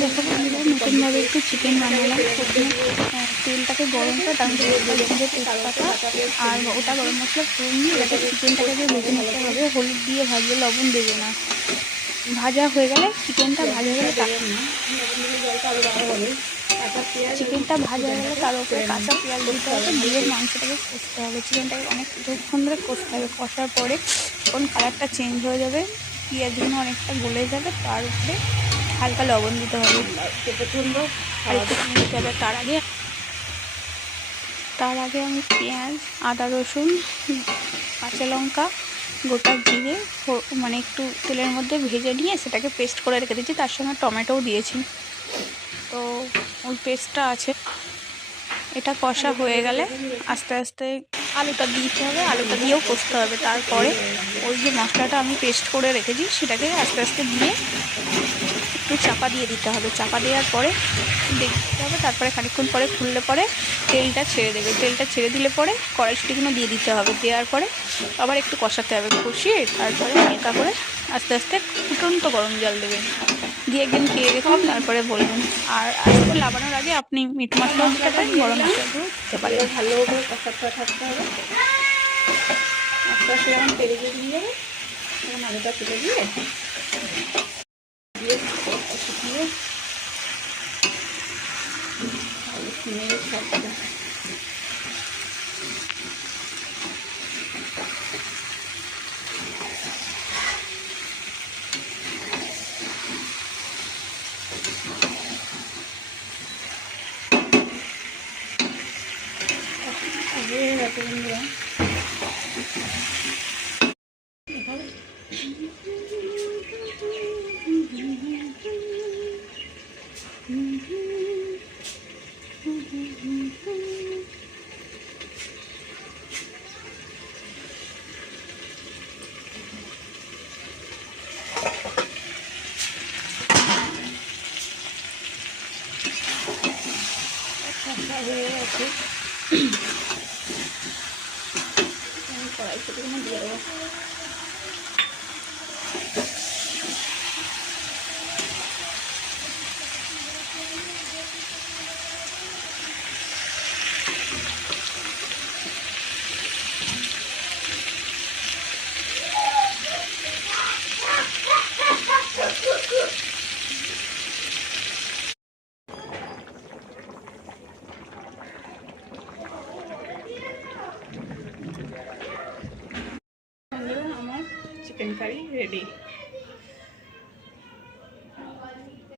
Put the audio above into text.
দেখো বন্ধুরা, নতুনভাবে একটু চিকেন বানালাম। প্রথমে তেলটাকে গরম করে তার মধ্যে জিরে, তেজপাতা আর ওটা গরম মশলা ফোড়ন দিয়ে এটাকে চিকেনটাকে ভেজে নিতে হবে। হলুদ দিয়ে ভাজবে, লবণ দেবে না। ভাজা হয়ে গেলে চিকেনটা ভাজা হয়ে গেলে চিকেনটা ভাজা হয়ে গেলে তার উপরে কাঁচা পেঁয়াজ দিতে হবে, দিয়ে মাংসটাকে কষতে হবে। চিকেনটাকে অনেকক্ষণ ধরে কষতে হবে। কষার পরে যখন কালারটা চেঞ্জ হয়ে যাবে, পেঁয়াজগুলো অনেকটা গলে যাবে, তার উপরে হালকা লবণ দিতে হবে, আর একটু দিতে হবে। তার আগে আমি পেঁয়াজ, আদা, রসুন, কাঁচা লঙ্কা, গোটা জিরে মানে একটু তেলের মধ্যে ভেজে নিয়ে সেটাকে পেস্ট করে রেখে দিয়েছি। তার সঙ্গে টমেটোও দিয়েছি, তো ওই পেস্টটা আছে। এটা কষা হয়ে গেলে আস্তে আস্তে আলুটা দিতে হবে, আলুটা দিয়েও কষতে হবে। তারপরে ওই যে মশলাটা আমি পেস্ট করে রেখেছি সেটাকে আস্তে আস্তে দিয়ে একটু চাপা দিয়ে দিতে হবে। চাপা দেওয়ার পরে দেখতে হবে, তারপরে খানিকক্ষণ পরে খুললে পরে তেলটা ছেড়ে দেবে। তেলটা ছেড়ে দিলে পরে কড়াইশুঁটিগুলো দিয়ে দিতে হবে। দেওয়ার পরে আবার একটু কষাতে হবে, কষিয়ে তারপরে হালকা করে আস্তে আস্তে ফুটন্ত গরম জল দেবেন। দিয়ে একদিন খেয়ে দেখুন, তারপরে বলবেন। আর আস্তে নামানোর আগে আপনি মিট মশলাও দিতে পারেন, গরম মশলাগুলো দিতে পারেন। ভালো করে কষাতে থাকতে হবে। আস্তে আস্তে যখন তেলে দিয়ে যাবে তখন আলুটা তুলে দিয়ে শুকিয়ে নেড়ে ছাড়তে। হয়ে গেছে বন্ধুরা। হয়ে গেছে, আমি কড়াইশুঁটিগুলো দিয়ে দেবো। আমার চিকেন কারি রেডি।